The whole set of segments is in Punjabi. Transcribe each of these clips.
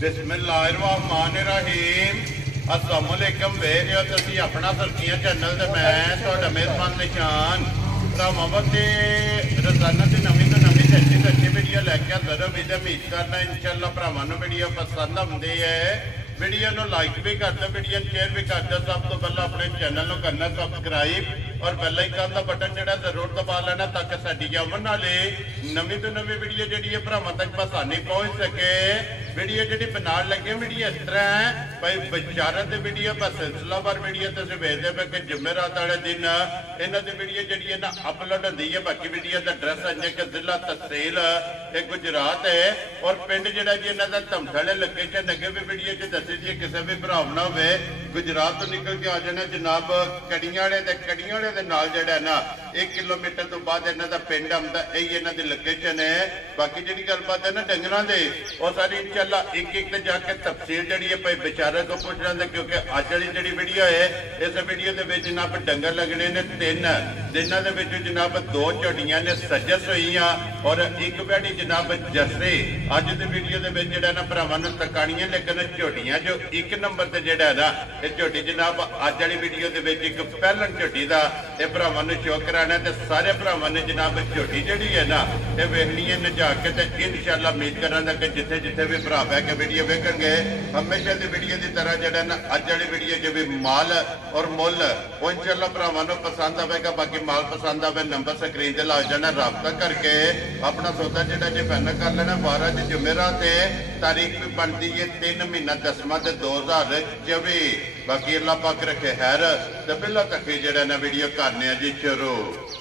बिस्मिल्लाहिर्रहमानिर्रहीम। अस्सलाम वालेकुम वेरियो तुसी अपना सरकिया चैनल ते मैं तुहाडा मेहरबान निशान भरावां ते रोजाना की नवीं तो नवीं अच्छी वीडियो लैके हाज़र उम्मीद करना इंशाअल्लाह भरावां नूं वीडियो पसंद आउंदी है। वीडियो नूं लाइक भी कर दो, वीडियो शेयर भी कर दो। सब तो पहले अपने चैनल नूं करना सबसक्राइब और बेल आइकन का बटन जिहड़ा जरूर दबा लेना ताकि साडी आउण वाली नवीं तो नवीं वीडियो जिहड़ी है भरावां तक आसानी पहुंच सके। वीडियो जिहड़ी बनाउण लगे वीडियो इस तरह है भाई बचारत दी वीडियो पर सिलसिलावार वीडियो तुसीं वेखदे पे कि जुमेरात वाले दिन इन्हां दी वीडियो जिहड़ी है ना अपलोड हुंदी है। बाकी वीडियो दा एड्रैस है कि जिला तहसील गुजरात है और पिंड जिहड़ा जी इन्हां दा धमठाले लोकेशन अगे भी वीडियो च दस्सी दी किसी भी भरा ना होवे गुजरात तो निकल के आ जाना जनाब कड़ियाले दे नाल जिहड़ा ना 1 किलोमीटर तो बाद इन्हां दा पिंड आउंदा यही इन्हां दी लोकेशन है। बाकी जिहड़ी गलबात है ना डंगरां दे और सारी इंशाअल्लाह एक ते जाके तफसील जिहड़ी है भाई बेचारे को पुछ लांदे क्योंकि अज वाली जिहड़ी वीडियो है इस वीडियो दे विच जनाब डंगर लगने ने 3 दिनां दे विच जनाब 2 झोटियां ने सजस होईयां और एक बैठी जनाब जर्सी। अज दी वीडियो दे विच जिहड़ा ना भरावां नूं तकाणियां लेकिन झोटियां जो 1 नंबर ते जिहड़ा ना ये झोटी जनाब अज वाली वीडियो दे विच एक पहलन झोटी दा ये भरावां नूं शो कराना ते सारे भरावां ने जनाब झोटी जिहड़ी है ना ये वेखनी है नजा के ते इंशाअल्लाह उम्मीद करांगा कि जिथे जिथे भी भरा बह के वीडियो वेखेंगे हमेशा दी वीडियो की तरह जिहड़ा ना अज वाली वीडियो जो भी माल और मुल वो इंशाअल्लाह भरावां नूं पसंद आवेगा। बाकी माल पसंद आवे नंबर स्क्रीन ते ला जाना राबता करके अपना सौदा जिहड़ा जे फाइनल कर लेना। 12 जुमेरात ते तारीख भी बनती है 3 महीना 10वां ते 2024। बाकी अल्लाह पाक रखे खैर ते पहला तक जिहड़ा ना वीडियो करने जी शुरू।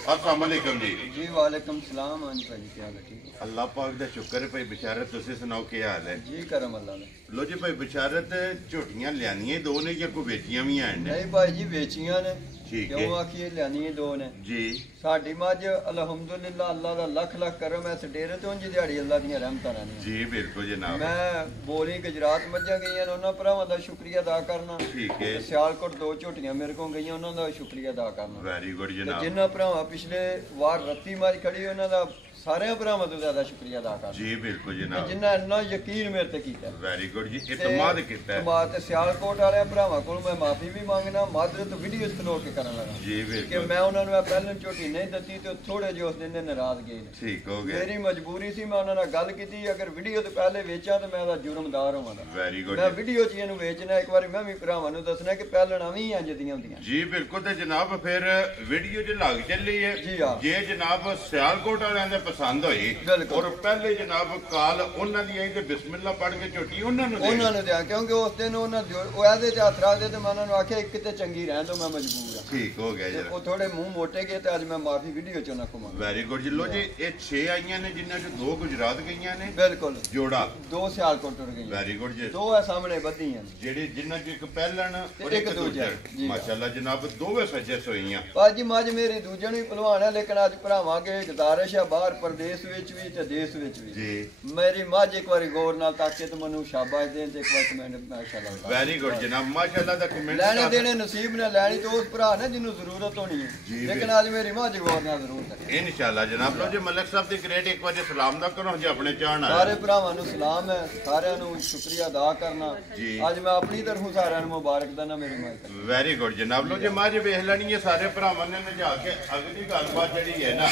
अस्सलाम वालेकुम जी। वालेकुम सलाम। हाँ जी भाई क्या ठीक है? अल्लाह पाक दा शुक्र है भाई बिशारत तुसीं सुनाओ क्या हाल है जी? करम अल्लाह ने। लो जी भाई बिशारत झोटियां लियानियां 2 ने या कोई बेचियां भी हैं? नहीं भाई जी बेचियां ने। ठीक है। क्यों आखिए लियानियां 2 ने जी। साडी मज अल्हम्दुलिल्लाह अल्लाह दा लख लख करम है। डेरे तो उंज दिहाड़ी अल्लाह दी रहमतां रहनी जी बिल्कुल जनाब। मैं बोली गुजरात मज्जां गईयां उन्हां भरावां दा शुक्रिया अदा करना। ठीक है। सियालकोट 2 झोटियां मेरे को गईयां उन्हां दा शुक्रिया अदा करना। वेरी गुड जनाब। जिन्हां भरावां पिछले वार रत्ती मज खड़ी उन्हां दा सारे भरावां तो ज्यादा शुक्रिया अदा करना। जी बिल्कुल जनाब। जिन्हां इन्ना यकीन मेरे ते कीता। वेरी गुड जी। इतमाद कीता है। इतमाद ते सियालकोट वाले भरावां कोल मैं माफी भी मांगना मादरत वीडियो खलो के करन लगा जी कि बिल्कुल मैं उन्हां नूं पहले झोटी नहीं दती तो थोड़े जो उस दिन दे नाराज गए। ठीक हो गया। मेरी मजबूरी सी मैं उन्हां नाल गल कीती अगर वीडियो तो पहले वेचा तो मैं दा जुर्मदार होवांगा। Very good. मैं वीडियो च इहनूं बेचना एक बार मैं भी भरावां नूं दसना कि पहलना भी इंज दियां हुंदियां जी बिल्कुल। ते जनाब फिर वीडियो च लग चली है जी हां। जे जनाब सियालकोट वालियां दे पसंद होई और पहले जनाब काल उन्हां दी आई ते बिस्मिल्लाह पढ़ के झोटी उन्हां नूं दिया क्योंकि उस दिन उन्हां ओहदे ते हथ रख दे ते मैं उन्हां नूं आख्या एक ते चंगी रहन दो मैं मजबूर हां। ठीक हो गया जी। वो थोड़े मुंह मोटे गए ते अज मैं माफी वीडियो च उन्हां को मांग। वेरी गुड जी। लो जी ये 6 आईयां ने जिन्हां चों 2 गुजरात गईयां ने बिल्कुल जोड़ा 2 सियालकोट टुर गईयां। वेरी गुड जी। 2 है सामने बद्धियां जेडी जिन्हां च एक पहलन और एक दूजा माशाअल्लाह जनाब दोवें सजस होईयां। भाजी मज मेरी दूजन भी पहलवान है लेकिन अज भरावां के गुजारिश है बाहर प्रदेश विच भी ते देश विच भी जी मेरी मज एक बार गौर नाल ताके तो मनु शाबाश देन ते एक बार कमेंट माशाअल्लाह। वेरी गुड जनाब माशाअल्लाह दा कमेंट लेने देने नसीब ने लैनी तो उस भरा ने जिन्नू जरूरत होनी है लेकिन आज मेरी मज गौर नाल जरूरत है इंशाअल्लाह जनाब। लो जी मलक साहब दी ग्रेट एक बार सलाम दा करो जी अपने चाहना सारे भरावां नू सलाम है सारियां नू शुक्रिया अदा करना जी। आज मैं अपनी तरफों सारियां नू मुबारक देना मेरी मां। वेरी गुड जनाब। लो जी मज वेख लेनी है सारे भरावां ने नजा के अगली गलबात जिहड़ी है ना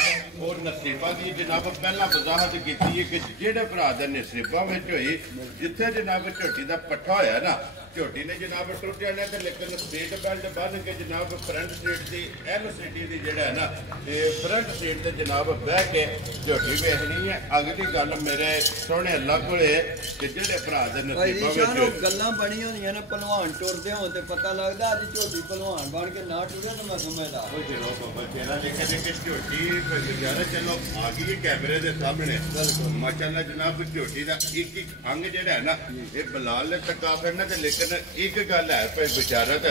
और नसीबां दी जनाब पहला वजाहत कीती है कि जेड़े भरा दे नसीबां विच होई जिथे जनाब झोटी दा पट्ठा होया ना झोटी ने जनाब टुट जाने ते लेकिन सीट बेल्ट बन के जनाब front seat the L city दी जेड़ा है ना ते फ्रंट सीट ते जनाब बह के झोटी वेखनी है। अगली गल मेरे सोहणे अल्लाह कोले कि जेड़े भरा दे नसीबां विच गल्लां बणियां होंदियां ने पहलवान टुरदे होण ते पता लगदा अज झोटी पहलवान बन के ना टुरे ते मैं समझदा ओ चलो बाबा तेरा लेकिन झोटी गुजारा चलो आ गई कैमरे दे सामने बिल्कुल माशाअल्लाह जनाब झोटी दा एक एक अंग जेड़ा है ना ये बलाल ने तका फिरना ते लेकिन एक गल है भाई बिचारत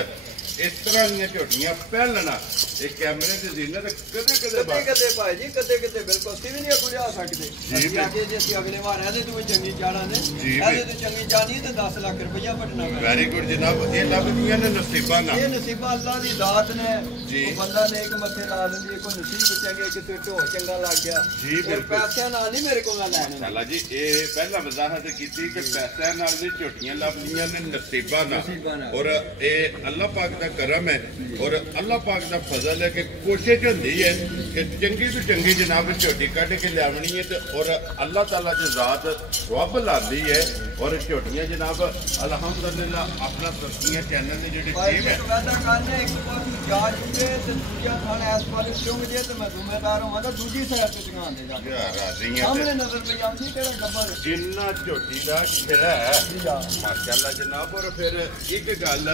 इस तरह दी झोटियां पहलना ये कैमरे से जीनत कदे कदे भाई जी कदे बिल्कुल सी भी नहीं बुझा सकते जी आगे जे सी अगले बार ਇਹਦੇ ਤੋਂ ਚੰਗੀ ਚਾਣਾ ਨੇ ਇਹਦੇ ਤੋਂ ਚੰਗੀ ਚਾਣੀ ਤੇ 10 ਲੱਖ ਰੁਪਇਆ ਪਟਣਾ ਵੈਰੀ ਗੁੱਡ ਜਨਾਬ ਇਹ ਲੱਭਦੀਆਂ ਨੇ ਨਸੀਬਾਂ ਨਾਲ ਇਹ ਨਸੀਬਾਂ ਅੱਲਾ ਦੀ ਦਾਤ ਨੇ ਉਹ ਬੰਦਾ ਨੇ ਇੱਕ ਮੱਥੇ ਲਾ ਦਿੰਦੀ ਕੋਈ ਨਸੀਬ ਚੰਗੇ ਕਿਤੇ ਢੋ ਚੰਗਾ ਲੱਗ ਗਿਆ ਜੀ ਬਿਲਕੁਲ ਪੈਸਿਆਂ ਨਾਲ ਨਹੀਂ ਮੇਰੇ ਕੋਲ ਲੈਣੇ ਸਾਲਾ ਜੀ ਇਹ ਪਹਿਲਾਂ ਵਜ਼ਾਹਤ ਕੀਤੀ ਕਿ ਪੈਸਿਆਂ ਨਾਲ ਵੀ ਝੋਟੀਆਂ ਲੱਭਦੀਆਂ ਨੇ ਨਸੀਬਾਂ ਨਾਲ ਔਰ ਇਹ ਅੱਲਾਹ ਪਾਕ ਦਾ ਕਰਮ ਹੈ ਔਰ ਅੱਲਾਹ ਪਾਕ ਦਾ ਫਜ਼ਲ ਹੈ ਕਿ ਕੋਸ਼ਿਸ਼ ਹੁੰਦੀ ਹੈ ਕਿ ਚੰਗੀ ਤੋਂ ਚੰਗੀ ਜਨਾਬ ਝੋਟੀ ਕੱਢ ਕੇ ਲਿਆਵਣੀ ਹੈ ਤੇ ਔਰ ਅੱਲਾਹ ਤਾਲਾ ਦੀ ਜ਼ਾਤ ਰੱਬ ਲਾਂਦੀ ਹੈ ਔਰ ਝੋਟੀਆਂ ਜਨਾਬ ਅਲਹਮਦੁਲਿਲਾ ਆਪਣਾ ਸਸਤੀਆਂ ਚੈਨਲ ਦੇ ਜਿਹੜੇ ਟੀਮ ਹੈ ਵਾਦਾ ਕਰਨੇ ਇੱਕ ਪਾਸੇ ਜਾਜ ਕੇ ਤੇ ਦੂਜਾ ਖਾਣਾ ਇਸ ਵਾਲੇ ਚੁੰਗ ਜੇ ਤੇ ਮੈਂ ਜ਼ਿੰਮੇਦਾਰ ਹਾਂ ਤਾਂ ਦੂਜੀ ਸਾਈਡ ਤੇ ਚੰਗਾਣ ਦੇ ਜਾ ਰਾਜ਼ੀਆਂ ਸਾਹਮਣੇ ਨਜ਼ਰ ਪਈ ਆਉਂਦੀ ਕਿਹੜਾ ਗੱਬਰ ਜਿੰਨਾ ਝੋਟੀ ਦਾ ਖਿੜਾ ਹੈ ਮਾਸ਼ਾਅੱਲਾ ਜਨਾਬ ਔਰ ਫਿਰ ਇੱਕ ਗੱਲ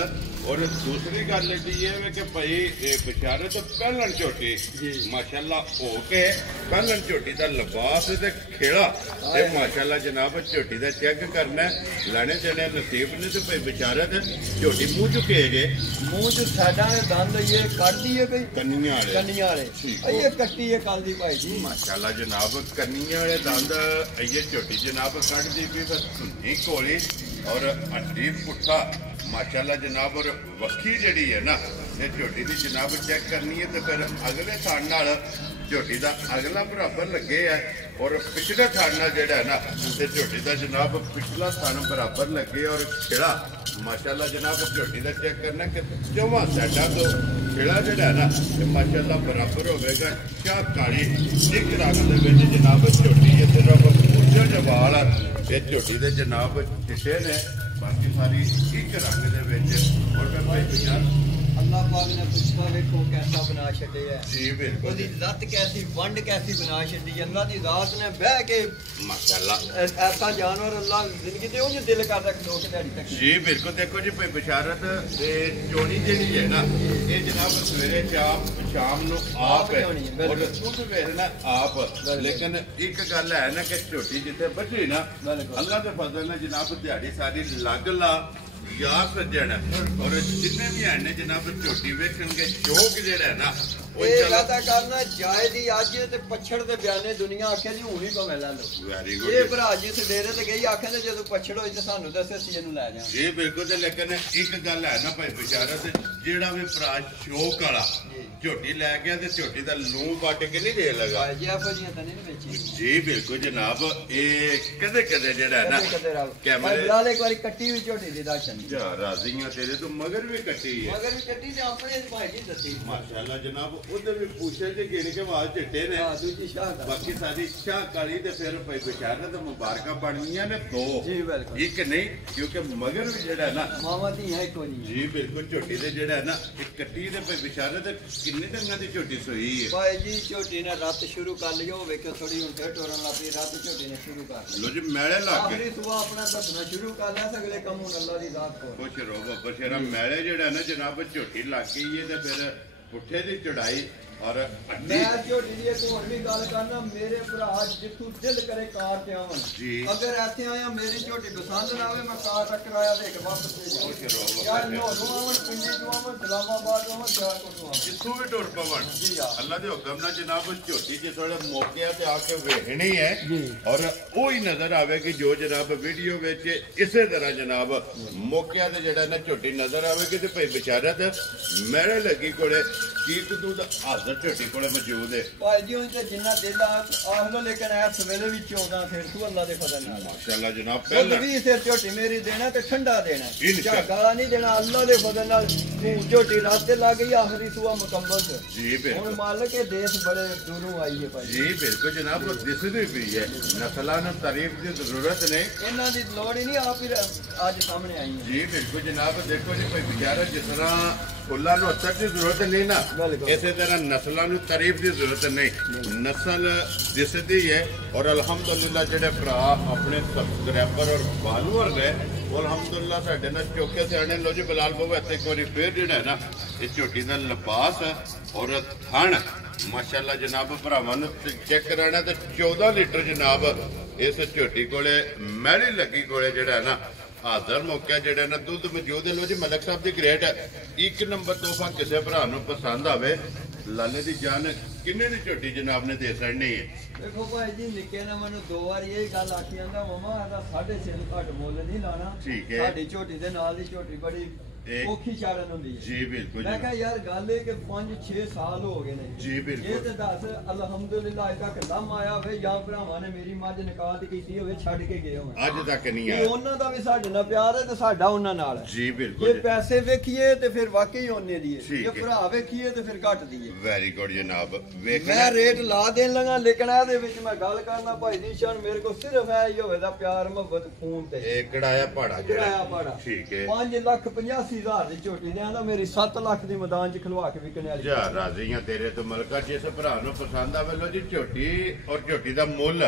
ਔਰ ਦੂਸਰੀ ਗੱਲ ਇਹ ਹੈ ਕਿ ਭਾਈ ਇਹ ਬਿਸ਼ਾਰਤ ਪਹਿਲਣ ਝੋਟੀ ਮਾਸ਼ਾਅੱਲਾ ਹੋ ਕੇ ਪਹਿਲਣ ਝੋਟੀ ਦਾ ਲਿਬਾਸ ਤੇ ਖੇੜਾ ਤੇ ਮਾਸ਼ਾਅੱਲਾ ਜਨਾਬ ਝੋਟੀ ਦਾ ਚੈੱਕ ਕਰਨਾ ਲੈਣੇ ਦੇਣੇ ਨਸੀਬ ਨੇ ਤੇ ਭਾਈ ਬਿਸ਼ਾਰਤ ਝੋਟੀ ਮੂੰਹ ਚੁੱਕੇ ਜੇ ਮੂੰਹ ਚ ਸਾਡਾ ਦੰਦ ਇਹ ਕੱਢਦੀ ਹੈ ਕੋਈ ਕੰਨੀਆਂ ਵਾਲੇ ਇਹ ਕੱਟੀ ਹੈ ਕੱਲ ਦੀ ਭਾਈ ਜੀ ਮਾਸ਼ਾਅੱਲਾ ਜਨਾਬ ਕੰਨੀਆਂ ਵਾਲੇ ਦੰਦ ਇਹ ਝੋਟੀ ਜਨਾਬ ਕੱਢਦੀ ਵੀ ਬਸ ਧੁੰਨੀ ਕੋਲੀ ਔਰ ਅੱਡੀ ਪੁੱਠਾ माशाल्लाह जनाब और वक्की जड़ी है ना ये झोटी की जनाब चेक करनी है तो फिर अगले थान नाल झोटी का अगला बराबर लगे है और पिछले थान नाल जेड़ा है ना ते झोटी का जनाब पिछला थान बराबर लगे और खिड़ा माशाल्लाह जनाब झोटी का चेक करना कि चौवां साइडा तो खिड़ा जेड़ा है ना ये माशाल्लाह बराबर होगा शाह काली एक रंग दे विच जनाब झोटी है सिर्फ पूछो जवाल ये झोटी के जनाब चिट्टे ने बाकी सारी एक रंग दे विच और मैं भाई बिचार अल्लाह पाक ने पुछता देखो कैसा बना छड़े है जी बिल्कुल ओदी ज़त कैसी वंड कैसी बना छड़ी अल्लाह दी ज़ात ने बह के माशाल्लाह ऐसा जानवर अल्लाह जिंदगी दे उन्हें दिल कर रख दो के दिहाड़ी तक जी बिल्कुल देखो जी भाई बिशारत ये चोनी जेड़ी है ना ये जनाब सवेरे शाम नु आप है और दुध वेचना आप लेकिन एक गल है ना कि झोटी जिथे बची ना अल्लाह के फजल ने जनाब दिहाड़ी सारी लग ला यार सज्जन और जितने भी हैं जनाब झोटी वेचणगे शौक जेड़ा है ना ਇਹ ਵਾਦਾ ਕਰਨਾ ਜਾਇਜ਼ ਹੀ ਅੱਜ ਤੇ ਪਛੜ ਦੇ ਬਿਆਨੇ ਦੁਨੀਆ ਆਖੇ ਜੀ ਹੁਣੀ ਭਾਵੇਂ ਲੈ ਲਓ ਵੈਰੀ ਗੁੱਡ ਇਹ ਭਰਾ ਜੀ ਤੇ ਡੇਰੇ ਤੇ ਗਈ ਆਖੇ ਨੇ ਜਦੋਂ ਪਛੜ ਹੋਈ ਤੇ ਸਾਨੂੰ ਦੱਸੇ ਸੀ ਇਹਨੂੰ ਲੈ ਜਾ ਇਹ ਬਿਲਕੁਲ ਤੇ ਲੇਕਿਨ ਇੱਕ ਗੱਲ ਹੈ ਨਾ ਭਾਈ ਬਿਸ਼ਾਰਤ ਜਿਹੜਾ ਵੀ ਭਰਾ ਸ਼ੌਕ ਵਾਲਾ ਝੋਟੀ ਲੈ ਗਿਆ ਤੇ ਝੋਟੀ ਦਾ ਲੂੰ ਵੱਟ ਕੇ ਨਹੀਂ ਦੇ ਲਗਾ ਜੀ ਆਪੋ ਜੀਆਂ ਤਾਂ ਨਹੀਂ ਵੇਚੀ ਜੀ ਬਿਲਕੁਲ ਜਨਾਬ ਇਹ ਕਦੇ ਕਦੇ ਜਿਹੜਾ ਹੈ ਨਾ ਕੈਮਰੇ ਬੁਲਾ ਲੈ ਇੱਕ ਵਾਰੀ ਕੱਟੀ ਵੀ ਝੋਟੀ ਦੀ ਦਰਸ਼ਨ ਜਾ ਰਾਜ਼ੀਆਂ ਤੇਰੇ ਤੋਂ ਮਗਰ ਵੀ ਕੱਟੀ ਹੈ ਮਗਰ ਵੀ ਕੱਟੀ ਤੇ ਆਪਣੇ ਭਾਈ ਜੀ ਦੱਸੀ ਮਾਸ਼ਾਅੱਲਾ ਜਨਾਬ ਉਧਰ ਵੀ ਪੁੱਛੇ ਤੇ ਗਿਣ ਕੇ ਆਵਾਜ਼ ਚਿੱਟੇ ਨੇ ਦੂਜੀ ਸ਼ਾਹ ਦਾ ਬਾਕੀ ਸਾਡੀ ਸ਼ਾਹ ਕਾਲੀ ਤੇ ਫਿਰ ਭਾਈ ਬਿਸ਼ਾਰਤ ਮੁਬਾਰਕਾਂ ਬਣਨੀਆਂ ਨੇ ਦੋ ਜੀ ਬਿਲਕੁਲ ਇੱਕ ਨਹੀਂ ਕਿਉਂਕਿ ਮਗਰ ਵੀ ਜਿਹੜਾ ਨਾ ਮਾਵਾਂ ਦੀ ਹੈ ਕੋਈ ਨਹੀਂ ਜੀ ਬਿਲਕੁਲ ਝੋਟੀ ਦੇ ਜਿਹੜਾ ਨਾ ਇੱਕ ਕੱਟੀ ਦੇ ਭਾਈ ਬਿਸ਼ਾਰਤ ਕਿੰਨੇ ਦਿਨਾਂ ਦੀ ਝੋਟੀ ਸੋਈ ਹੈ ਭਾਈ ਜੀ ਝੋਟੀ ਨੇ ਰਾਤ ਸ਼ੁਰੂ ਕਰ ਲਿਓ ਵੇਖੋ ਥੋੜੀ ਹੁਣ ਫੇਰ ਟੋਰਨ ਲੱਗ ਪਈ ਰਾਤ ਝੋਟੀ ਨੇ ਸ਼ੁਰੂ ਕਰ ਲੋ ਜੀ ਮੈਲੇ ਲੱਗ ਗਏ ਆਖਰੀ ਸੁਬਾ ਆਪਣਾ ਦੱਸਣਾ ਸ਼ੁਰੂ ਕਰ ਲਿਆ ਅਗਲੇ ਕੰਮ ਹੁਣ ਅੱਲਾ ਦੀ ਜ਼ਾਤ ਕੋਲ ਖੁਸ਼ ਰਹੋ ਬੱਬਰ ਸ਼ੇਰਾ ਮੈਲੇ ਜਿਹੜਾ ਨਾ ਜਨਾਬ ਝੋਟੀ ਲੱਗ ਗਈ ਹੈ ਤੇ ਫਿਰ ਪੁੱਠੇ ਦੀ ਚੜਾਈ और मैं झोटी दी एक होर भी गल करना मेरे भरा जिथू दिल करे कार ते आवन अगर ऐसे आया मेरी झोटी पसंद ना आवे मैं कार रख कराया दे के वापस ले जाओ यार नो आवन पिंडी जो आवन इस्लामाबाद आवन चार को आवन जिथू भी टुर पवन जी हां अल्लाह दे हुक्म नाल जनाब झोटी जे थोड़े मौके ते आके वेखनी है और ओही नजर आवेगी जो जनाब वीडियो विच इसे तरह जनाब मौके ते जेड़ा ना झोटी नजर आवेगी ते भाई बिचारत मेरे लगी कोले कीक दूध हाजर झोटी कोले मौजूद है भाई जी उनसे जिन्ना दिल आख लो लेकिन ऐ सवेरे भी 14 फिर तू अल्लाह दे फजल नाल माशाल्लाह जनाब पहले भी सिर झोटी मेरी देना ते ठंडा देना इंशाअल्लाह गाला नहीं देना अल्लाह दे फजल नाल झोटी रात ते लग गई आखिरी सुबह मुकम्मल जी बिल्कुल हुन मालिक के देश बड़े दूरों आई है भाई जी बिल्कुल जनाब वो दिसदी भी है नस्लां नु तारीफ की जरूरत नहीं इन्हां दी लोड़ ही नहीं आप आज सामने आई है जी बिल्कुल जनाब देखो जी भाई बेचारा जिस तरह फुल्लां नु अत्तर की जरूरत नहीं ना इसी तरह नस्लां नु तारीफ की जरूरत नहीं नस्ल दिसदी है और अल्हम्दुलिल्लाह जेडे भरा अपने सब्सक्राइबर और फॉलोअर ने अल्हम्दुलिल्लाह साडे नाल चौके सियाणे लो जी बिलाल बाबू इत्थे एक बारी फिर जेड़ा है ना इस झोटी दा लिबास और थण माशाअल्लाह जनाब भरावां नूं चेक कराना ते 14 लीटर जनाब इस झोटी कोले मैली लगी कोले जेड़ा है ना ਹਾਜ਼ਰ ਮੌਕੇ ਜਿਹੜਾ ਨਾ ਦੁੱਧ ਮੌਜੂਦ ਹੈ। ਲੋ ਜੀ ਮਲਕ ਸਾਹਿਬ ਦੀ ਗ੍ਰੇਟ ਇੱਕ ਨੰਬਰ ਤੋਹਫਾ ਕਿਸੇ ਭਰਾ ਨੂੰ ਪਸੰਦ ਆਵੇ ਲਾਲੇ ਦੀ ਜਾਨ ਕਿੰਨੇ ਦੀ ਝੋਟੀ ਜਨਾਬ ਨੇ ਦੇ ਛੱਡਣੀ ਹੈ। ਦੇਖੋ ਭਾਈ ਜੀ ਨਿੱਕੇ ਨੇ ਮੈਨੂੰ 2 ਵਾਰੀ ਇਹ ਗੱਲ ਆਖੀ ਜਾਂਦਾ ਮਮਾ ਇਹਦਾ 6.5 ਘੱਟ ਮੁੱਲ ਨਹੀਂ ਲਾਣਾ। ਠੀਕ ਹੈ। ਸਾਡੀ ਝੋਟੀ ਦੇ ਨਾਲ ਦੀ ਝੋਟੀ ਬੜੀ ਔਖੀ ਚਾਰਨ ਹੁੰਦੀ ਹੈ। ਜੀ ਬਿਲਕੁਲ। ਮੈਂ ਕਿਹਾ ਯਾਰ ਗੱਲ ਇਹ ਕਿ 5-6 ਸਾਲ ਹੋ ਗਏ ਨੇ ਜੀ ਬਿਲਕੁਲ। ਇਹ ਤੇ ਦੱਸ ਅਲਹਮਦੁਲਿਲਾ ਅਜ ਤੱਕ ਦਮ ਆਇਆ ਹੋਵੇ ਜਾਂ ਭਰਾਵਾਂ ਨੇ ਮੇਰੀ ਮੱਝ ਨਿਕਾਲ ਕੀਤੀ ਹੋਵੇ ਛੱਡ ਕੇ ਗਏ ਹੋਣ ਅੱਜ ਤੱਕ ਨਹੀਂ ਆਇਆ। ਉਹਨਾਂ ਦਾ ਵੀ ਸਾਡੇ ਨਾਲ ਪਿਆਰ ਹੈ ਤੇ ਸਾਡਾ ਉਹਨਾਂ ਨਾਲ ਹੈ। ਜੀ ਬਿਲਕੁਲ। ਜੇ ਪੈਸੇ ਵੇਖੀਏ ਤੇ ਫਿਰ ਵਾਕਈ ਉਹਨੇ ਦੀ ਹੈ, ਜੇ ਭਰਾ ਵੇਖੀਏ ਤੇ ਫਿਰ ਘੱਟ ਦੀ ਹੈ। ਵੈਰੀ ਗੁੱਡ ਜਨਾਬ। ਮੈਂ ਰੇਟ ਲਾ ਦੇਣ ਲੱਗਾ ਲੇਕਿਨ ਇਹਦੇ ਵਿੱਚ ਮੈਂ ਗੱਲ ਕਰਨਾ ਭਾਈ ਦੀ ਸ਼ਾਨ ਮੇਰੇ ਕੋਲ ਸਿਰਫ ਹੈ ਹੀ ਹੋਵੇ ਦਾ ਪਿਆਰ ਮੁਹੱਬਤ ਖੂਨ ਤੇ ਇਹ ਕੜਾਇਆ ਪਾੜਾ ਕੜਾਇਆ ਪਾੜਾ। ਠੀਕ ਹੈ। 5,85,000 ਦੀ ਝੋਟੀ ਨੇ ਆਂਦਾ ਮੇਰੀ 7 ਲੱਖ ਦੀ ਮੈਦਾਨ 'ਚ ਖਲਵਾ ਕੇ ਵਿਕਣੇ ਵਾਲੀ। ਜਾ ਰਾਜ਼ੀਆਂ ਤੇਰੇ ਤੋਂ ਮਲਕਾ ਜਿਸ ਭਰਾ ਨੂੰ ਪਸੰਦ ਆਵੇ ਲੋ ਜੀ ਝੋਟੀ ਔਰ ਝੋਟੀ ਦਾ ਮੁੱਲ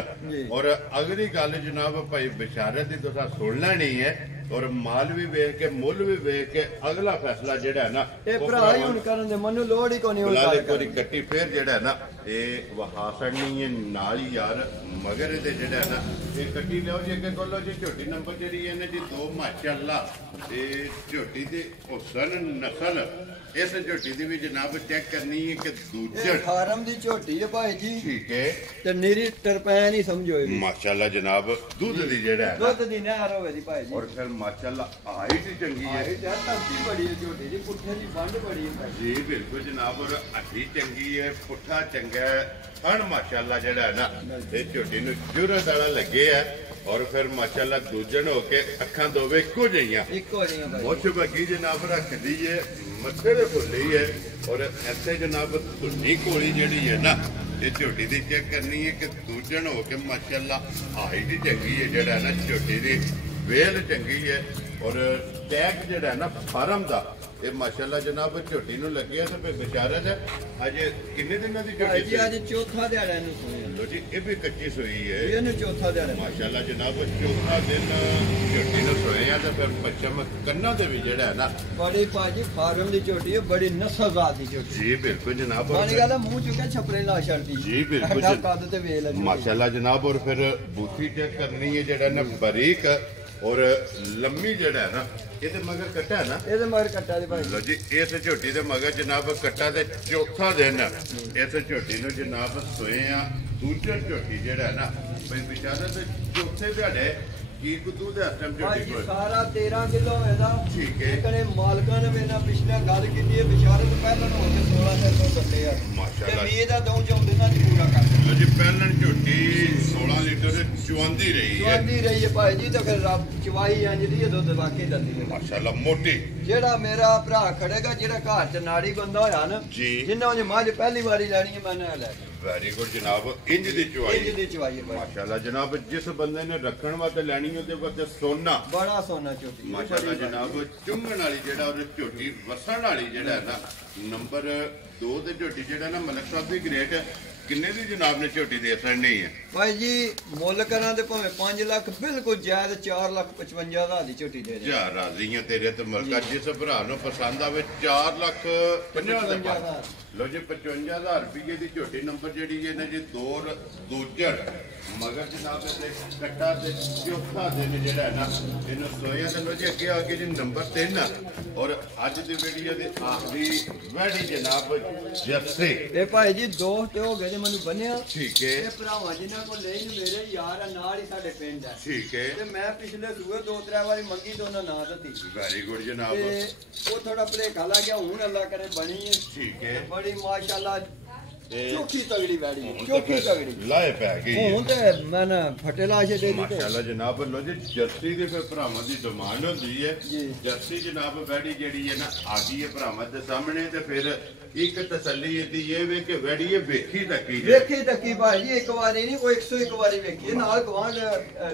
ਔਰ ਅਗਲੀ ਗੱਲ ਜਨਾਬ ਭਾਈ ਬਿਸ਼ਾਰਤ ਦੀ ਤੁਸੀਂ ਸੁਣ ਲੈਣੀ ਹੈ ਔਰ ਮਾਲ ਵੀ ਵੇਖ ਕੇ ਮੁੱਲ ਵੀ ਵੇਖ ਕੇ ਅਗਲਾ ਫੈਸਲਾ ਜਿਹੜਾ ਹੈ ਨਾ ਇਹ ਭਰਾ ਹੀ ਹੁਣ ਕਰਨ ਦੇ ਮੈਨੂੰ ਲੋੜ ਹੀ ਕੋਈ ਨਹੀਂ ਕੋਈ ਕੱਟੀ ਫੇਰ ਜਿਹੜਾ ਹੈ ਨਾ ਇਹ ਵਹਾ ਸਕਣੀ ਹੈ ਨਾਲ ਹੀ ਯਾਰ ਮਗਰ ਇਹਦੇ ਜਿਹੜਾ ਹੈ ਨਾ ਇਹ ਕੱਟੀ ਲਿਓ ਜੀ ਅੱਗੇ ਕੋਲੋ ਜੀ ਝੋਟੀ ਨੰਬਰ ਜਿਹੜੀ ਇਹਨੇ ਜੀ 2 ਮਾਸ਼ਾਅੱਲਾ ਇਹ ਝੋਟੀ ਦੀ ਹੁਸਨ ਨਸਲ ਇਸ ਝੋਟੀ ਦੀ ਵੀ ਜਨਾਬ ਚੈੱਕ ਕਰਨੀ ਹੈ ਕਿ ਦੂਜੇ ਫਾਰਮ ਦੀ ਝੋਟੀ ਹੈ ਭਾਈ ਜੀ। ਠੀਕ ਹੈ। ਤੇ ਨੀਰੀ ਟਰਪੈ ਨਹੀਂ ਸਮਝੋ ਇਹ ਮਾਸ਼ਾਅੱਲਾ ਜਨਾਬ ਦੁੱਧ ਦੀ ਜਿਹੜਾ ਹੈ ਦੁੱਧ ਦੀ ਨਹਿਰ ਹੋਵੇ ਦੀ ਭਾਈ ਜੀ। ਔਰ ਫਿਰ ਮਾਸ਼ਾਅੱਲਾ ਹਾਈਟ ਹੀ ਚੰਗੀ ਹੈ। ਇਹ ਧਰਤੀ ਬੜੀ ਹੈ ਝੋਟੀ ਦੀ ਪੁੱਠੇ ਦੀ ਵੰਡ ਬੜੀ ਹੈ ਭਾਈ ਜੀ ਬਿਲਕੁਲ ਜਨਾਬ ਔਰ ਹੱਡੀ ਚੰਗੀ ਹੈ ਪੁੱਠਾ ਚੰਗਾ ਹੈ ਹਣ ਮਾਸ਼ਾਅੱਲਾ ਜਿਹੜਾ ਹੈ ਨਾ ਇਹ ਝੋਟੀ ਨੂੰ ਜੁਰਤ ਵਾਲਾ ਲੱਗੇ ਹੈ ਔਰ ਫਿਰ ਮਾਸ਼ਾਅੱਲਾ ਦੂਜਣ ਹੋ ਕੇ ਅੱਖਾਂ ਦੋਵੇਂ ਇੱਕੋ ਜਿਹੀਆਂ ਮੁੱਛ ਬੱਗੀ ਜਨਾਬ ਰੱਖਦੀ ਹੈ ਮੱਥੇ ਦੇ ਫੁੱਲੀ ਹੈ ਔਰ ਇੱਥੇ ਜਨਾਬ ਧੁੰਨੀ ਕੋਲੀ ਜਿਹੜੀ ਹੈ ਨਾ ਇਹ ਝੋਟੀ ਦੀ ਚੈੱਕ ਕਰਨੀ ਹੈ ਕਿ ਦੂਜਣ ਹੋ ਕੇ ਮਾਸ਼ਾਅੱਲਾ ਹਾਈਟ ਚੰਗੀ ਹੈ ਜਿਹੜਾ ਨਾ ਝੋਟੀ ਦੀ ਵੇਲ ਚੰਗੀ ਹੈ ਔਰ ਟੈਗ ਜਿਹੜਾ ਨਾ ਫਾਰਮ ਦਾ ਇਹ ਮਾਸ਼ਾਅੱਲਾ ਜਨਾਬ ਝੋਟੀ ਨੂੰ ਲੱਗਿਆ ਤੇ ਫਿਰ ਬਿਸ਼ਾਰਤ ਹੈ ਅਜੇ ਕਿੰਨੇ ਦਿਨਾਂ ਦੀ ਝੋਟੀ ਜੀ ਅੱਜ ਚੌਥਾ ਦਿਹਾੜਾ ਇਹਨੂੰ ਸੋਇਆ ਲੋ ਜੀ ਇਹ ਵੀ ਕੱਚੀ ਸੋਈ ਹੈ ਇਹਨੂੰ ਚੌਥਾ ਦਿਹਾੜਾ ਮਾਸ਼ਾਅੱਲਾ ਜਨਾਬ ਚੌਥਾ ਦਿਨ ਝੋਟੀ ਨੂੰ ਸੋਇਆ ਤੇ ਫਿਰ ਪੱਛਮ ਕੰਨਾਂ ਦੇ ਵੀ ਜਿਹੜਾ ਹੈ ਨਾ ਬੜੀ ਭਾਜੀ ਫਾਰਮ ਦੀ ਝੋਟੀ ਹੈ ਬੜੀ ਨਸਲਜ਼ਾਤ ਦੀ ਝੋਟੀ ਜੀ ਬਿਲਕੁਲ ਜਨਾਬ ਮਾਨੀ ਗੱਲ ਮੂੰਹ ਚੁੱਕਿਆ ਛਪਰੇ ਲਾ ਛੱਡਦੀ ਜੀ ਬਿਲਕੁਲ ਕੱਦ ਤੇ ਵੇਲ ਹੈ ਮਾਸ਼ਾਅੱਲਾ ਜਨਾਬ ਔਰ ਫਿਰ ਬੂਥੀ ਚੈੱਕ ਕਰਨੀ ਹੈ ਜਿਹੜਾ ਨਾ ਬਰੀਕ ਔਰ ਲੰਮੀ ਜਿਹੜਾ ਹੈ ਨਾ ਇਹਦੇ ਮਗਰ ਕੱਟਾ ਹੈ ਨਾ ਇਹਦੇ ਮਗਰ ਕੱਟਾ ਦੇ ਭਾਈ ਲੋ ਜੀ ਇਸ ਝੋਟੀ ਦੇ ਮਗਰ ਜਨਾਬ ਕੱਟਾ ਤੇ ਚੌਥਾ ਦਿਨ ਇਸ ਝੋਟੀ ਨੂੰ ਜਨਾਬ ਸੋਏ ਆ ਦੂਜਾ ਝੋਟੀ ਜਿਹੜਾ ਹੈ ਨਾ ਬਈ ਵਿਚਾਰਾ ਤੇ ਚੌਥੇ ਦਿਹਾੜੇ ਕੀ ਕੁੱਦੂ ਦੇ ਹੱਥਾਂ ਝੋਟੀ ਕੋਲ ਸਾਰਾ 13 ਕਿਲੋ ਇਹਦਾ ਠੀਕ ਹੈ ਕਨੇ ਮਾਲਕਾਂ ਨੇ ਮੇਨਾ ਪਿਛਲਾ ਗੱਲ ਕੀਤੀ ਹੈ ਵਿਚਾਰੇ ਤੋਂ ਪਹਿਲਾਂ ਹੋ ਕੇ 16 ਦਿਨ ਤੋਂ ਦੱਸੇ ਆ ਮਾਸ਼ਾਅੱਲਾ ਤੇ ਇਹ ਦਾ ਦਊ ਚੋਂ ਦਿਨਾਂ ਚ ਪੂਰਾ ਕਰ ਲੋ ਜੀ ਪਹਿਲਣ ਝੋਟੀ 16 ਲੀਟਰ ਦੇ ਚੁਆਂਦੀ ਰਹੀ ਹੈ ਭਾਈ ਜੀ ਤੇ ਫਿਰ ਰੱਬ ਚਵਾਈ ਇੰਜ ਦੀ ਦੁੱਧ ਵਾਕਈ ਦਿੰਦੀ ਹੈ ਮਾਸ਼ਾਅੱਲਾ ਮੋਟੀ ਜਿਹੜਾ ਮੇਰਾ ਭਰਾ ਖੜੇਗਾ ਜਿਹੜਾ ਘਰ ਚ ਨਾੜੀ ਬੰਦਾ ਹੋਇਆ ਨਾ ਜਿੰਨਾ ਉਹਨੇ ਮੱਝ ਪਹਿਲੀ ਵਾਰੀ ਲੈਣੀ ਹੈ ਮੈਂ ਨਾ ਲੈ ਵੈਰੀ ਗੁੱਡ ਜਨਾਬ ਇੰਜ ਦੀ ਚਵਾਈ ਹੈ ਮਾਸ਼ਾਅੱਲਾ ਜਨਾਬ ਜਿਸ ਬੰਦੇ ਨੇ ਰੱਖਣ ਵਾਸਤੇ ਲੈਣੀ ਉਹਦੇ ਵਾਸਤੇ ਸੋਨਾ ਬੜਾ ਸੋਨਾ ਝੋਟੀ ਮਾਸ਼ਾਅੱਲਾ ਜਨਾਬ ਚੁੰਗਣ ਵਾਲੀ ਜਿਹੜਾ ਉਹਦੇ ਝੋਟੀ ਵਸਣ ਵਾਲੀ ਜਿਹੜਾ ਹੈ ਨਾ ਨੰਬਰ 2 ਤੇ ਝੋਟੀ ਜਿਹੜਾ ਨਾ ਮਲਕ ਸਾਹਿਬ ਦੀ ਗ੍ਰੇਟ ਕਿੰਨੇ ਦੀ ਜਨਾਬ ਨੇ ਝੋਟੀ ਦੇ ਛੱਡਣੀ ਹੈ ਭਾਈ ਜੀ ਮੁੱਲ ਕਰਾਂ ਤੇ ਭਾਵੇਂ 5 ਲੱਖ ਬਿਲਕੁਲ ਜਾਇਜ਼ 4,55,000 ਦੀ ਝੋਟੀ ਦੇ ਜਾ ਰਾਜ਼ੀਆਂ ਤੇਰੇ ਤੇ ਮਲਕਾ ਜਿਸ ਭਰਾ ਨੂੰ ਪਸੰਦ ਆਵੇ 4,50,000 ਲੋ ਜੀ 55,000 ਰੁਪਏ ਦੀ ਝੋਟੀ ਨੰਬਰ ਜਿਹੜੀ ਹੈ ਨਾ ਜੀ ਦੂਜੜ ਮਗਰ ਜਨਾਬ ਤੇ ਕੱਟਾ ਤੇ ਚੌਥਾ ਦਿਨ ਜਿਹੜਾ ਹੈ ਨਾ ਇਹਨੂੰ ਸੋਇਆ ਤੇ ਲੋ ਜੀ ਅੱਗੇ ਆ ਕੇ ਜੀ ਨੰਬਰ 3 ਔਰ ਅੱਜ ਦੀ ਵੀਡੀਓ ਦੇ ਆਖਰੀ ਵੈਡੀ ਜਨਾਬ ਜੱਸੇ ਇਹ ਭਾਈ ਜੀ ਦੋਸਤ ਹੋ ਗਏ ਮੈਨੂੰ ਬੰਨਿਆ ਠੀਕ ਹੈ ਇਹ ਭਰਾਵਾਂ ਜਿਨ੍ਹਾਂ ਕੋਲ ਲੈ ਮੇਰੇ ਯਾਰ ਨਾਲ ਹੀ ਸਾਡੇ ਪਿੰਡ ਹੈ ਠੀਕ ਹੈ ਤੇ ਮੈਂ ਪਿਛਲੇ ਸੂਏ 2-3 ਵਾਰੀ ਮੰਗੀ ਤੇ ਉਹਨਾਂ ਨਾਂ ਦਿੱਤੀ ਵੈਰੀ ਗੁੱਡ ਜਨਾਬ ਤੇ ਉਹ ਥੋੜਾ ਭਲੇਖਾ ਲੱਗ ਗਿਆ ਹੁਣ ਅੱਲਾ ਕਰੇ ਬਣੀ ਹੈ ਠੀਕ ਹੈ ਬੜੀ ਮਾਸ਼ਾਅੱਲਾ ਚੋਖੀ ਤਗੜੀ ਵੈੜੀ ਚੋਖੀ ਤਗੜੀ ਲਾਏ ਪੈ ਗਈ ਹੁਣ ਤੇ ਮੈਂ ਨਾ ਫਟੇ ਲਾਸ਼ੇ ਦੇ ਦਿੱਤੇ ਮਾਸ਼ਾਅੱਲਾ ਜਨਾਬ ਲੋ ਜੀ ਜਰਸੀ ਦੇ ਫਿਰ ਭਰਾਵਾਂ ਦੀ ਡਿਮਾਂਡ ਹੁੰਦੀ ਹੈ ਜਰਸੀ ਜਨਾਬ ਵੈੜੀ ਜਿਹੜੀ ਹੈ ਨਾ ਆ ਗਈ ਹੈ ਭਰਾਵਾਂ ਦੇ ਸਾਹਮਣੇ ਤੇ ਫਿਰ ਇੱਕ ਤਸੱਲੀ ਇਹਦੀ ਇਹ ਵੇ ਕਿ ਵੈੜੀ ਇਹ ਵੇਖੀ ਤੱਕੀ ਭਾਈ ਜੀ ਇੱਕ ਵਾਰੀ ਨਹੀਂ ਕੋਈ 101 ਵਾਰੀ ਵੇਖੀ ਨਾਲ ਗਵਾਂਡ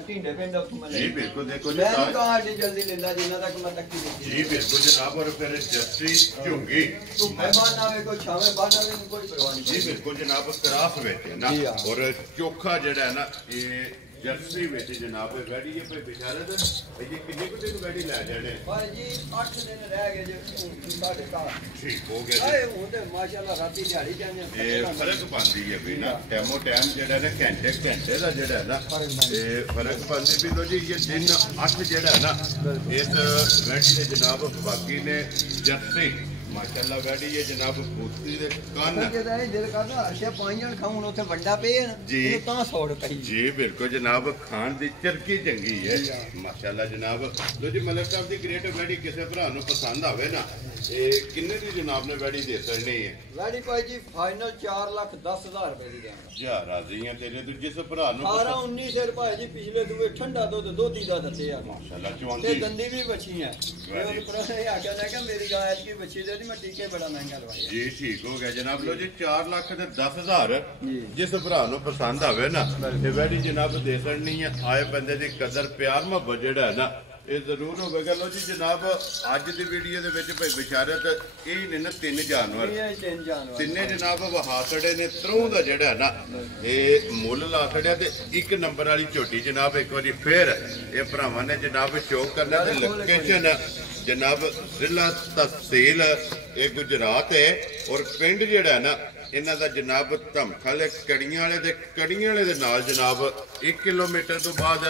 ਢਿੰਡੇ ਪਿੰਡ ਉੱਥੋਂ ਜੀ ਬਿਲਕੁਲ ਦੇਖੋ ਜੀ ਮੈਂ ਕਾਰਡ ਜਲਦੀ ਲੈਂਦਾ ਜਿੰਨਾ ਤੱਕ ਮੈਂ ਤੱਕੀ ਦੇਖੀ ਜੀ ਬਿਲਕੁਲ ਜਨਾਬ ਔਰ ਫਿਰ ਜਰਸੀ ਝੁੰਗੀ ਤੂੰ ਮਹਿਮਾਨ ਆਵੇ ਕੋਈ ਛਾਵੇਂ ਬਾਹਰ ਆਵੇ ਕੋਈ ਪਰਵਾਹ ਨਹੀਂ ਜੀ ਬਿਲਕੁਲ ਜਨਾਬ ਕਰਾਸ ਵਿੱਚ ਨਾ ਔਰ ਚੋਖਾ ਜਿਹੜਾ ਹੈ ਨਾ ਇਹ ਜਰਸੀ ਵਿੱਚ ਜਨਾਬ ਵੈੜੀ ਹੈ ਭਾਈ ਬਿਸ਼ਾਰਤ ਇਹ ਕਿੰਨੇ ਕੁ ਦਿਨ ਵੈੜੀ ਲੈ ਜਾਣੇ ਭਾਈ ਜੀ 8 ਦਿਨ ਰਹਿ ਗਏ ਜੇ ਸਾਡੇ ਘਰ ਠੀਕ ਹੋ ਗਿਆ ਆਏ ਹੁਣ ਤੇ ਮਾਸ਼ਾਅੱਲਾ ਰਾਤੀ ਦਿਹਾੜੀ ਜਾਂਦੇ ਇਹ ਫਰਕ ਪਾਉਂਦੀ ਹੈ ਵੀ ਨਾ ਟੈਮੋ ਟਾਈਮ ਜਿਹੜਾ ਨਾ ਘੰਟੇ ਘੰਟੇ ਦਾ ਜਿਹੜਾ ਨਾ ਇਹ ਫਰਕ ਪਾਉਂਦੀ ਵੀ ਲੋ ਜੀ ਇਹ ਦਿਨ 8 ਜਿਹੜਾ ਨਾ ਇਸ ਵੈੜੀ ਦੇ ਜਨਾਬ ਬਾਕੀ ਨੇ ਜਰਸੀ ਮਾਸ਼ਾਅੱਲਾ ਵੈੜੀ ਹੈ ਜਨਾਬ ਪੂਤੀ ਦੇ ਕੰਨ ਜਿਹਦਾ ਇਹ ਦਿਲ ਕਰਦਾ ਅੱਛਾ ਪਾਈਆਂ ਖਾਉਣ ਉੱਥੇ ਵੱਡਾ ਪਏ ਨਾ ਇਹ ਤਾਂ ਸੌੜ ਪਈ ਜੀ ਬਿਲਕੁਲ ਜਨਾਬ ਖਾਣ ਦੀ ਚਰਕੀ ਚੰਗੀ ਹੈ ਮਾਸ਼ਾਅੱਲਾ ਜਨਾਬ ਲੋ ਜੀ ਮਲਕ ਸਾਹਿਬ ਦੀ ਗ੍ਰੇਟ ਵੈੜੀ ਕਿਸੇ ਭਰਾ ਨੂੰ ਪਸੰਦ ਆਵੇ ਨਾ ਇਹ ਕਿੰਨੇ ਦੀ ਜਨਾਬ ਨੇ ਵੈੜੀ ਦੇ ਸਕਣੀ ਹੈ ਵੈੜੀ ਭਾਈ ਜੀ ਫਾਈਨਲ 4,10,000 ਰੁਪਏ ਦੀ ਦੇਵਾਂਗਾ ਯਾ ਰਾਜ਼ੀ ਆ ਤੇਰੇ ਤੋਂ ਜਿਸ ਭਰਾ ਨੂੰ 18-19 ਸਿਰ ਭਾਈ ਜੀ ਪਿਛਲੇ ਦੂਏ ਠੰਡਾ ਦੁੱਧ ਦੋਧੀ ਦਾ ਦਿੱਤੇ ਆ ਮਾਸ਼ਾਅੱਲਾ ਤੇ ਚਵਾਂਦੀ ਦੰਦੀ ਵੀ ਬੱਚੀ ਆ ਉਹ ਪੁਰਾਣੇ ਆਖਿਆ ਨਾ ਕਿ ਮੇਰੀ ਗਾਇ ਕੀ ਬੱਚੀ ਦੇ ਮੈਂ ਟੀਕੇ ਬੜਾ ਮਹਿੰਗਾ ਲਵਾਇਆ ਜੀ ਠੀਕ ਹੋ ਗਿਆ ਜਨਾਬ ਲੋ ਜੀ 4,10,000 ਜਿਸ ਭਰਾ ਨੂੰ ਪਸੰਦ ਆਵੇ ਨਾ ਇਹ ਵੈੜੀ ਜਨਾਬ ਦੇ ਸਕਣੀ ਹੈ ਆਏ ਬੰਦੇ ਦੀ ਕਦਰ ਪਿਆਰ ਮੁਹੱਬਤ ਜਿਹੜਾ ਹੈ ਨਾ ਇਹ ਜ਼ਰੂਰ ਹੋਵੇਗਾ ਲੋ ਜੀ ਜਨਾਬ ਅੱਜ ਦੀ ਵੀਡੀਓ ਦੇ ਵਿੱਚ ਭਾਈ ਬਿਸ਼ਾਰਤ ਇਹ ਨੇ ਨਾ ਤਿੰਨ ਜਾਨਵਰ ਤਿੰਨੇ ਜਨਾਬ ਵਹਾਸੜੇ ਨੇ ਤਰੋਂ ਦਾ ਜਿਹੜਾ ਨਾ ਇਹ ਮੁੱਲ ਲਾ ਛੜਿਆ ਤੇ ਇੱਕ ਨੰਬਰ ਵਾਲੀ ਝੋਟੀ ਜਨਾਬ ਇੱਕ ਵਾਰੀ ਫੇਰ ਇਹ ਭਰਾਵਾਂ ਨੇ ਜਨਾਬ ਸ਼ੌਕ ਕਰਨਾ ਤੇ ਲੋਕੇਸ਼ਨ ਜਨਾਬ ਜ਼ਿਲ੍ਹਾ ਤਹਿਸੀਲ ਇਹ ਗੁਜਰਾਤ ਹੈ ਔਰ ਪਿੰਡ ਜਿਹੜਾ ਨਾ ਇਹਨਾਂ ਦਾ ਜਨਾਬ ਧਮਖਾਲੇ ਕੜੀਆਂ ਵਾਲੇ ਦੇ ਨਾਲ ਜਨਾਬ 1 ਕਿਲੋਮੀਟਰ ਤੋਂ ਬਾਅਦ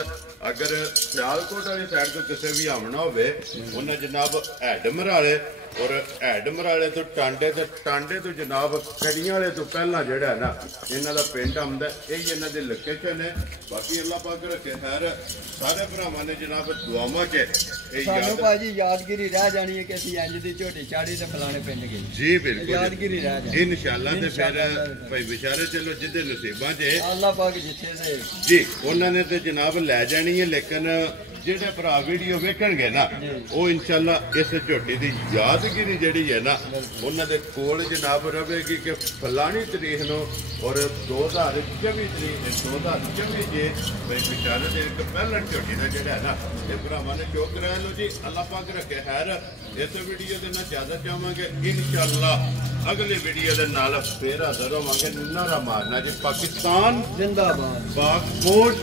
ਅਗਰ ਸਿਆਲਕੋਟ ਵਾਲੀ ਸਾਈਡ ਤੋਂ ਕਿਸੇ ਵੀ ਆਉਣਾ ਹੋਵੇ ਉਹਨਾਂ ਜਨਾਬ ਹੈਡਮਰ ਵਾਲੇ ਔਰ ਹੈਡਮਰ ਵਾਲੇ ਤੋਂ ਟਾਂਡੇ ਤੋਂ ਜਨਾਬ ਕੜੀਆਂ ਵਾਲੇ ਤੋਂ ਪਹਿਲਾਂ ਜਿਹੜਾ ਨਾ ਇਹਨਾਂ ਦਾ ਪਿੰਡ ਆਉਂਦਾ ਇਹ ਇਹਨਾਂ ਦੀ ਲੋਕੇਸ਼ਨ ਹੈ ਬਾਕੀ ਅੱਲਾਹ ਪਾਕ ਰੱਖੇ ਖੈਰ ਸਾਰੇ ਭਰਾਵਾਂ ਨੇ ਜਨਾਬ ਦੁਆਵਾਂ 'ਚ ਇਹ ਸਾਨੂੰ ਭਾਜੀ ਯਾਦਗਿਰੀ ਰਹਿ ਜਾਣੀ ਹੈ ਕਿ ਅਸੀਂ ਇੰਜ ਦੀ ਝੋਟੀ ਚਾੜੀ ਤੇ ਫਲਾਣੇ ਪਿੰਡ ਗਏ ਜੀ ਬਿਲਕੁਲ ਯਾਦਗਿਰੀ ਰਹਿ ਜਾਣੀ ਇਨਸ਼ਾਅੱਲਾ ਤੇ ਫਿਰ ਭਾਈ ਬਿਸ਼ਾਰੇ ਚਲੋ ਜਿੱਦੇ ਨਸੀਬਾਂ 'ਚ ਅੱਲਾਹ ਪਾਕ ਜਿੱਥੇ ਸੇ ਜੀ ਉਹਨਾਂ ਨੇ ਤੇ ਜਨਾਬ ਲੈ ਜਾਣੀ ਹੈ ਲੇਕਿਨ ਜਿਹੜੇ ਭਰਾ ਵੀਡੀਓ ਵੇਖਣਗੇ ਨਾ ਉਹ ਇਨਸ਼ਾਅੱਲਾ ਇਸ ਝੋਟੀ ਦੀ ਯਾਦਗਿਰੀ ਜਿਹੜੀ ਹੈ ਨਾ ਉਹਨਾਂ ਦੇ ਕੋਲ ਜਨਾਬ ਰਹੇਗੀ ਕਿ ਫਲਾਣੀ ਤਰੀਕ ਨੂੰ ਔਰ 2024 ਜੇ ਬਈ ਵਿਚਾਰੇ ਦੇ ਇੱਕ ਪਹਿਲਾਂ ਝੋਟੀ ਦਾ ਜਿਹੜਾ ਹੈ ਨਾ ਇਹ ਭਰਾਵਾਂ ਨੇ ਚੋਕ ਕਰਾਇਆ ਲੋ ਜੀ ਅੱਲਾਹ ਪਾਕ ਰੱਖੇ ਖੈਰ ਇਸ ਵੀਡੀਓ ਦੇ ਨਾਲ ਜ਼ਿਆਦਾ ਚਾਹਾਂਗੇ ਇਨਸ਼ਾਅੱਲਾ ਅਗਲੀ ਵੀਡੀਓ ਦੇ ਨਾਲ ਫੇਰ ਹਾਜ਼ਰ ਹੋਵਾਂਗੇ ਨਾਰਾ ਮਾਰਨਾ ਜੀ ਪਾਕਿਸਤਾਨ ਜ਼ਿੰਦਾਬਾਦ ਪਾਕ ਫੌਜ